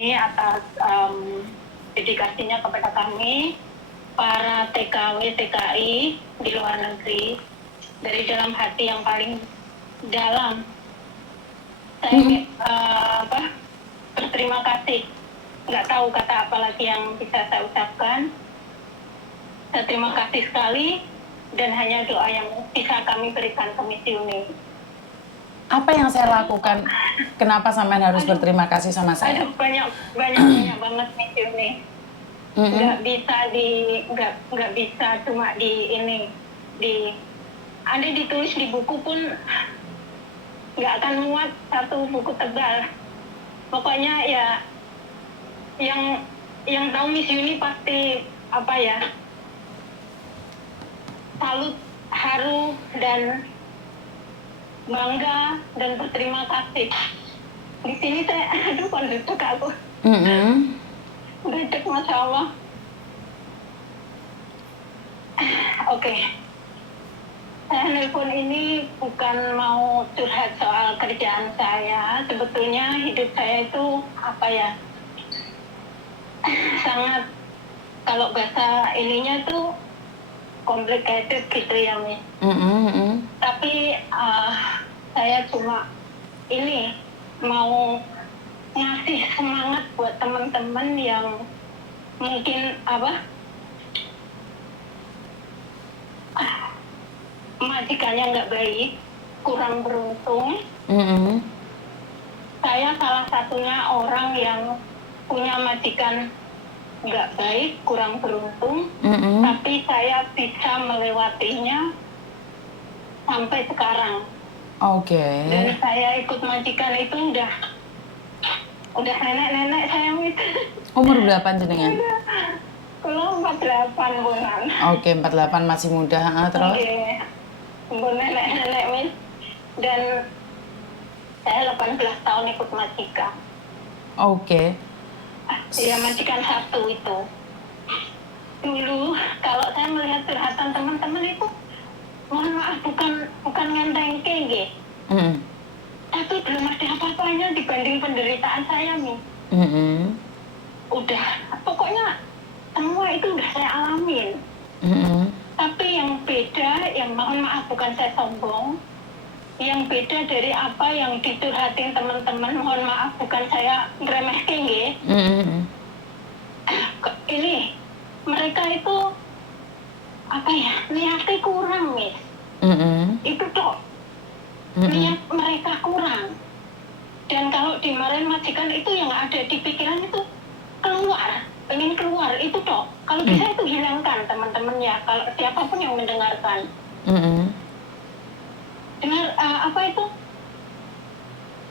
ini atas dedikasinya kepada kami, para TKW, TKI di luar negeri, dari dalam hati yang paling dalam. Saya ingin berterima kasih. Nggak tahu kata apa lagi yang bisa saya ucapkan. Saya terima kasih sekali, dan hanya doa yang bisa kami berikan ke Misi Uni. Apa yang saya lakukan? Kenapa sampean harus berterima kasih sama saya? Banyak banget Misi Uni. Nggak bisa cuma ada ditulis di buku pun nggak akan muat satu buku tebal. Pokoknya ya yang tahu Misi Uni pasti salut, haru, dan bangga dan berterima kasih. Di sini saya kondusuk aku. Dedek, Masya Allah. Oke. Saya nelpon ini bukan mau curhat soal kerjaan saya. Sebetulnya hidup saya itu sangat, kalau bahasa ininya tuh complicated gitu ya, Mi. Tapi saya cuma mau ngasih semangat buat teman-teman yang mungkin majikannya nggak baik, kurang beruntung. Saya salah satunya orang yang punya majikan nggak baik, kurang beruntung, tapi saya bisa melewatinya sampai sekarang. Oke. Dan saya ikut majikan itu udah nenek-nenek saya itu. Umur berapa jenengan? Kalau 48 bulan. Oke, 48 masih muda, terus? Oke, umur nenek-nenek, Mis. Dan saya 18 tahun ikut majikan. Oke. Ya, majikan satu itu. Dulu kalau saya melihat curhatan teman-teman itu, mohon maaf, bukan ngentengke nggih. Tapi belum ada apa-apanya dibanding penderitaan saya, Mi. Udah, pokoknya semua itu udah saya alamin. Tapi yang beda, yang mohon maaf bukan saya sombong, yang beda dari apa yang dicurhatin teman-teman, mohon maaf bukan saya ngeremehke nggih. Ini mereka itu niatnya kurang, Mis. Itu toh niat mereka kurang. Dan kalau dimarahin majikan itu yang ada di pikiran itu pengen keluar itu toh. Kalau bisa itu hilangkan teman-teman ya, kalau siapapun yang mendengarkan. Dengar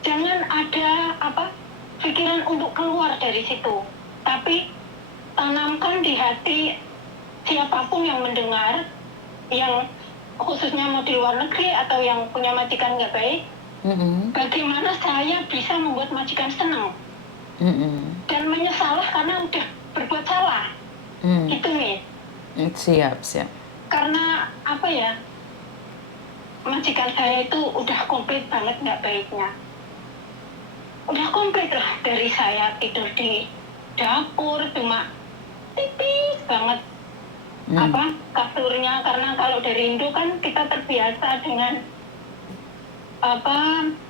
jangan ada pikiran untuk keluar dari situ. Tapi tanamkan di hati siapapun yang mendengar, yang khususnya mau di luar negeri atau yang punya majikan nggak baik, bagaimana saya bisa membuat majikan senang dan menyesal karena udah berbuat salah. Gitu nih. Siap. Karena majikan saya itu udah komplit banget nggak baiknya. Udah komplit lah, dari saya tidur di dapur cuma tipis banget kasurnya, karena kalau dari Indo kan kita terbiasa dengan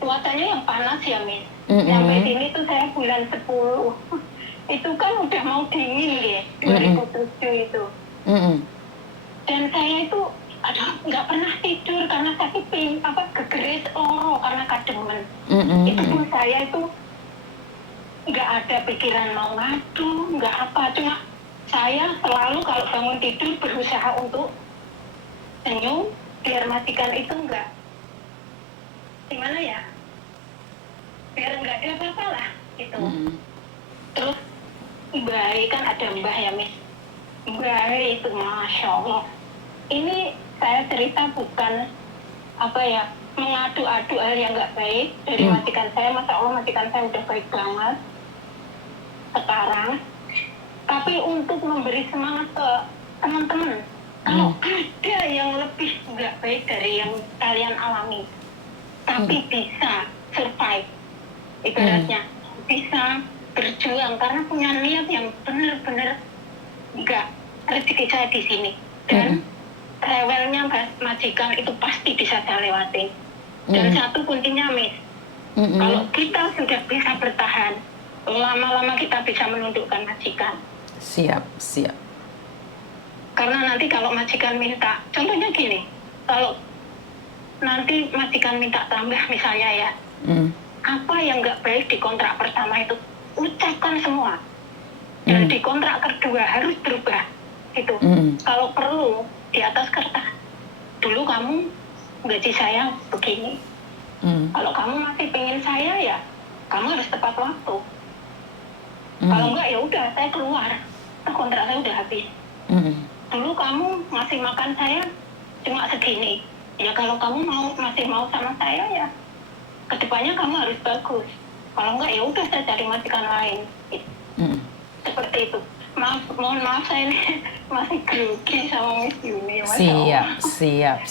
cuacanya yang panas ya, Mis. Sampai sini tuh saya bulan 10 itu kan udah mau dingin ya, 2007 itu. Dan saya itu nggak pernah tidur karena sakit gegeris karena kademen. Itu pun saya itu nggak ada pikiran mau ngadu, nggak apa, cuma saya selalu kalau bangun tidur berusaha untuk senyum biar majikan itu nggak biar nggak ada apa-apa lah gitu. Terus Mbak kan ada Mbah ya, Mis. Mbah itu Masya Allah. Ini saya cerita bukan mengadu-adu hal yang nggak baik dari majikan saya. Masya Allah, majikan saya udah baik banget sekarang. Tapi untuk memberi semangat ke teman-teman, kalau ada yang lebih nggak baik dari yang kalian alami, tapi bisa survive, ibaratnya bisa berjuang karena punya niat yang benar-benar nggak rezeki saya di sini. Dan rewelnya majikan itu pasti bisa saya lewatin. Dan satu kuncinya, Miss, kalau kita sudah bisa bertahan, lama-lama kita bisa menundukkan majikan. Siap. Karena nanti kalau majikan minta, contohnya gini, kalau nanti majikan minta tambah misalnya ya, apa yang nggak baik di kontrak pertama itu ucapkan semua. Dan di kontrak kedua harus berubah. Gitu. Kalau perlu di atas kertas, dulu kamu gaji saya begini. Kalau kamu masih pengen saya ya, kamu harus tepat waktu. Kalau enggak ya udah saya keluar, kontrak saya udah habis. Dulu kamu ngasih makan saya cuma segini. Ya kalau kamu masih mau sama saya ya, kedepannya kamu harus bagus. Kalau enggak ya udah saya cari majikan lain. Seperti itu. Mohon maaf saya ini masih grogi sama Miss Yuni. Siap.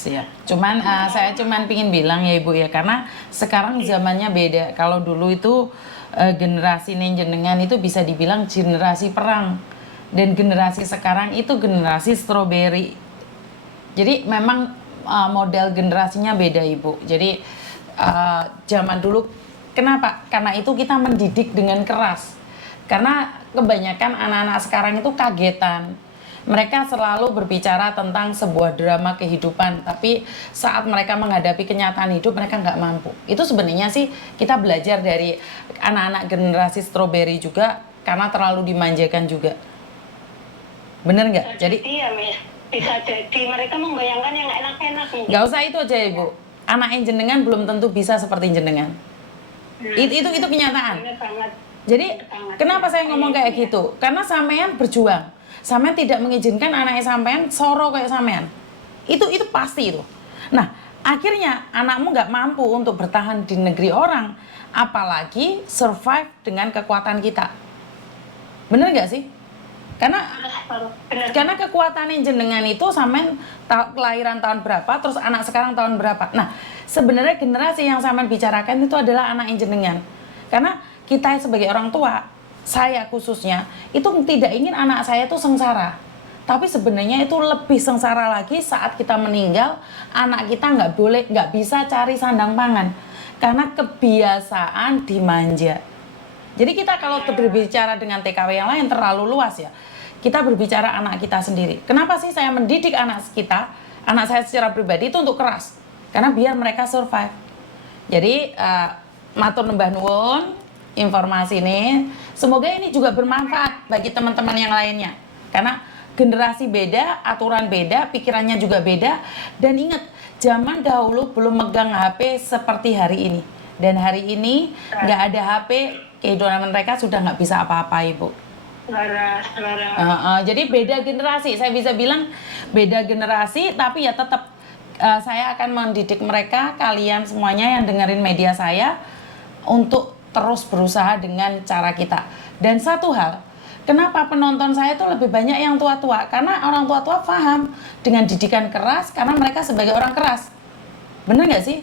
Saya pingin bilang ya Ibu ya, karena sekarang zamannya beda. Kalau dulu itu generasi jenengan itu bisa dibilang generasi perang, dan generasi sekarang itu generasi stroberi. Jadi memang model generasinya beda Ibu. Jadi zaman dulu kenapa? Karena itu kita mendidik dengan keras. Karena kebanyakan anak-anak sekarang itu kagetan. Mereka selalu berbicara tentang sebuah drama kehidupan, tapi saat mereka menghadapi kenyataan hidup mereka nggak mampu. Itu sebenarnya sih kita belajar dari anak-anak generasi stroberi juga, karena terlalu dimanjakan juga. Bener nggak? Jadi iya, Miss. Bisa jadi mereka membayangkan yang enak-enak. Nggak usah itu aja Ibu. Anak yang jenengan belum tentu bisa seperti jenengan. Itu kenyataan. Bener banget. Jadi kenapa saya ngomong kayak gitu? Karena sampean berjuang, sampean tidak mengizinkan anaknya sampean soro kayak sampean. Itu pasti itu. Nah, akhirnya anakmu nggak mampu untuk bertahan di negeri orang, apalagi survive dengan kekuatan kita. Bener nggak sih? Karena kekuatan yang jenengan itu sampean kelahiran tahun berapa, terus anak sekarang tahun berapa. Nah, sebenarnya generasi yang sampean bicarakan itu adalah anak yang jenengan. Karena kita sebagai orang tua, saya khususnya, itu tidak ingin anak saya itu sengsara. Tapi sebenarnya itu lebih sengsara lagi saat kita meninggal, anak kita nggak bisa cari sandang pangan. Karena kebiasaan dimanja. Jadi kita kalau berbicara dengan TKW yang lain terlalu luas ya. Kita berbicara anak kita sendiri. Kenapa sih saya mendidik anak saya secara pribadi itu untuk keras? Karena biar mereka survive. Jadi, matur nembah nuwun informasi ini, semoga ini juga bermanfaat bagi teman-teman yang lainnya, karena generasi beda, aturan beda, pikirannya juga beda. Dan ingat, zaman dahulu belum megang HP seperti hari ini, dan hari ini nggak ada HP, kehidupan mereka sudah nggak bisa apa-apa Ibu. Jadi beda generasi, saya bisa bilang beda generasi, tapi ya tetap saya akan mendidik mereka, kalian semuanya yang dengerin media saya, untuk terus berusaha dengan cara kita. Dan satu hal, kenapa penonton saya itu lebih banyak yang tua-tua? Karena orang tua-tua paham dengan didikan keras, karena mereka sebagai orang keras. Bener nggak sih?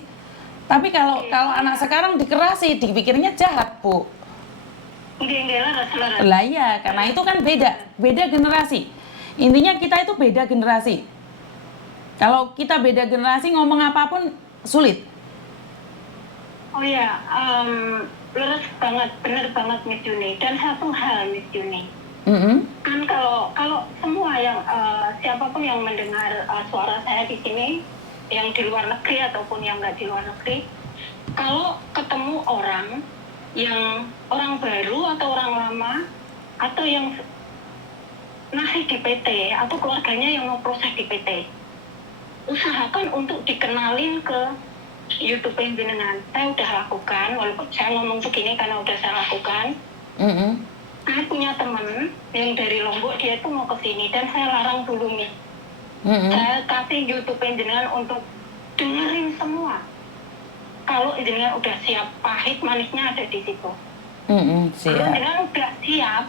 Tapi kalau anak sekarang dikerasi, dipikirnya jahat, Bu. Lah iya, karena itu kan beda generasi. Intinya kita itu beda generasi. Kalau kita beda generasi, ngomong apapun sulit. Oh ya, lurus banget, bener banget Miss Yuni. Dan satu hal Miss Yuni, kan kalau semua yang siapapun yang mendengar suara saya di sini, yang di luar negeri ataupun yang nggak di luar negeri, kalau ketemu orang yang orang baru atau orang lama, atau yang masih di PT atau keluarganya yang mau proses di PT, usahakan untuk dikenalin ke YouTube jenengan. Saya udah lakukan, walaupun saya ngomong begini karena udah saya lakukan. Saya punya teman yang dari Lombok, dia itu mau ke sini dan saya larang dulu nih. Saya kasih YouTube jenengan untuk dengerin semua. Kalau jenengan udah siap, pahit manisnya ada di situ. Kalau jenengan udah siap,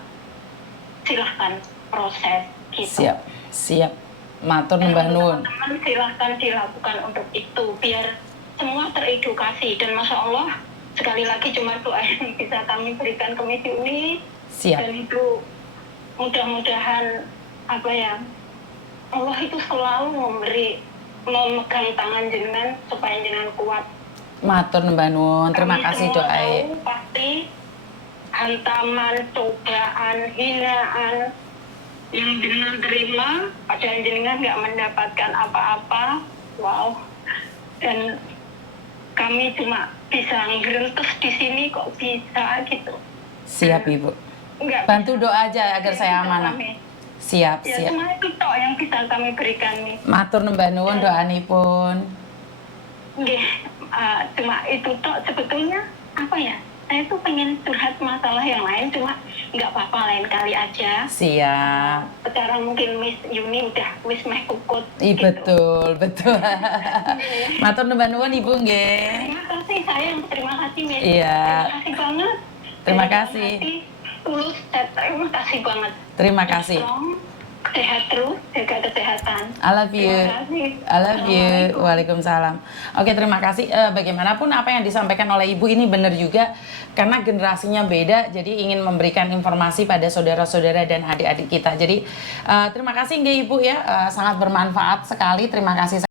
silahkan proses gitu. Siap. Matur nembah nuwun. Teman-teman silahkan dilakukan untuk itu biar semua teredukasi. Dan Masya Allah, sekali lagi cuma doa yang bisa kami berikan ke Miss Yuni. Siap. Dan itu mudah-mudahan apa ya, Allah itu selalu memegang tangan jenengan supaya jenengan kuat. Matur Mbak Nun, terima kasih semua doa. tahu pasti hantaman, cobaan, hinaan yang jenengan terima, padahal jenengan nggak mendapatkan apa-apa. Wow. Dan kami cuma bisa ngerentus di sini kok bisa gitu. Siap Ibu. Nggak Bantu bisa. doa aja agar saya amanah. Kami. Siap, Ya siap. cuma itu tok yang bisa kami berikan nih. Matur Mbak Nun doanipun. Nggih, cuma itu tok sebetulnya apa ya? Saya tuh pengen curhat masalah yang lain, cuma nggak apa-apa lain kali aja. Siap. Sekarang mungkin Miss Yuni udah wis meh kukut. Ih, betul, betul. Matur Mbak Nun Ibu nggih. Terima kasih sayang, terima kasih Miss. Iya. Terima kasih banget. Terima Dari dalam kasih. hati, tulus, terima kasih banget. Terima kasih. Strong, sehat terus, jaga kesehatan. I love you. Terima kasih. I love you. Assalamualaikum. Waalaikumsalam. Oke, terima kasih. Bagaimanapun apa yang disampaikan oleh Ibu ini benar juga, karena generasinya beda, jadi ingin memberikan informasi pada saudara-saudara dan adik-adik kita. Jadi terima kasih nggih Ibu ya, sangat bermanfaat sekali. Terima kasih.